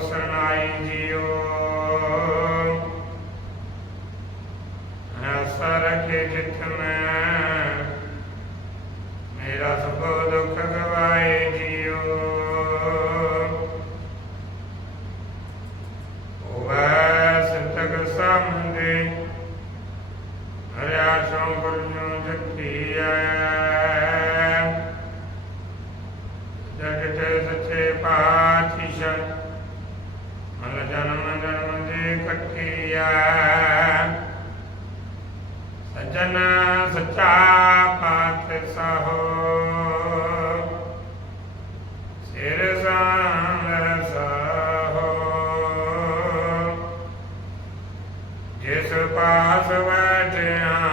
ਸਰਨਾਈ JIO. ਐਸਾ ਰਖੇ ਜਿਠ ਮੈਂ, ਮੇਰਾ ਸਭ ਦੁੱਖ ਗਵਾਏ ਜੀਓ। ਵੈ ਸਤਗ ਸੰਦੇ ਹਰਿਆ ਸੋ ਗੁਰੂ ਜਗਤੀ ਐ ਜਗਤ ਸੱਚੇ ਪਾਤਸ਼ਾਹ ਜਨਮ ਜਨਮ ਦੇ ਇਕੱਠੀਆ ਸਜਣ ਸੱਚਾ ਪਾਤ ਸਹੋ। ਸਿਰ ਸੰਗ ਸਹੋ। ਜਿਸ ਪਾਸ ਬੈਠਿਆ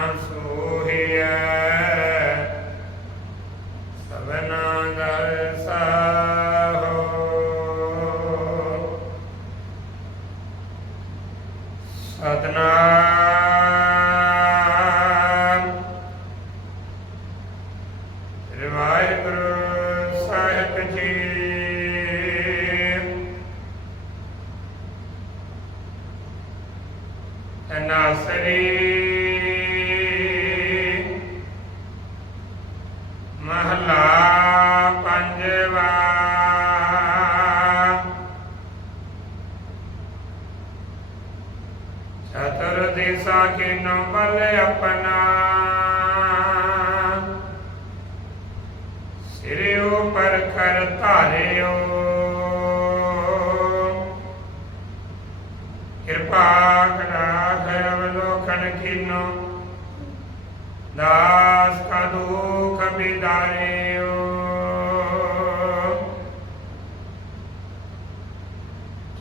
ਸਾਹਿਬ ਜੀ ਮਹਲਾ ਪੰਜਵਾ। ਚਤੁਰ ਦਿਸ਼ਾ ਕੇ ਬਲ ਆਪਣਾ। ਧਾਰਿਓ। ਕਿਰਪਾ ਕਰਾ ਅਵਲੋਕਨ ਕੀਨੋ। ਦਾਸ ਕਾ ਦੁਖ ਬਿਦਾਰਿਓ।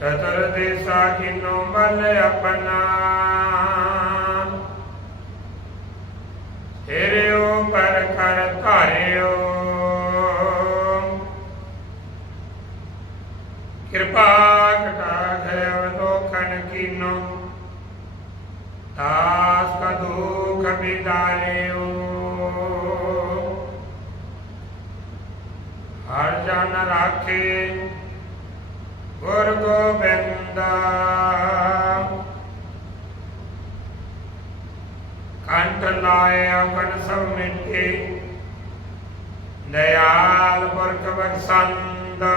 ਚਤੁਰ ਦਿਸ਼ਾ ਕੀਨੋ ਬਲ ਆਪਣਾ। ਕਿਰਪਾ ਕਟਾਖ ਅਵਲੋਕਨ ਕੀਨੋ ਦਾਸ ਕਾ ਦੁਖ ਬਿਦਾਰਿਓ ਹਰ ਜਨ ਰਾਖੇ ਗੁਰ ਗੋਬਿੰਦ। ਕੰਠ ਲਾਏ ਆਪਨ ਸਭ ਮਿਟੇ ਦਇਆਲ ਪੁਰਖ ਬਖਸੰਦਾ।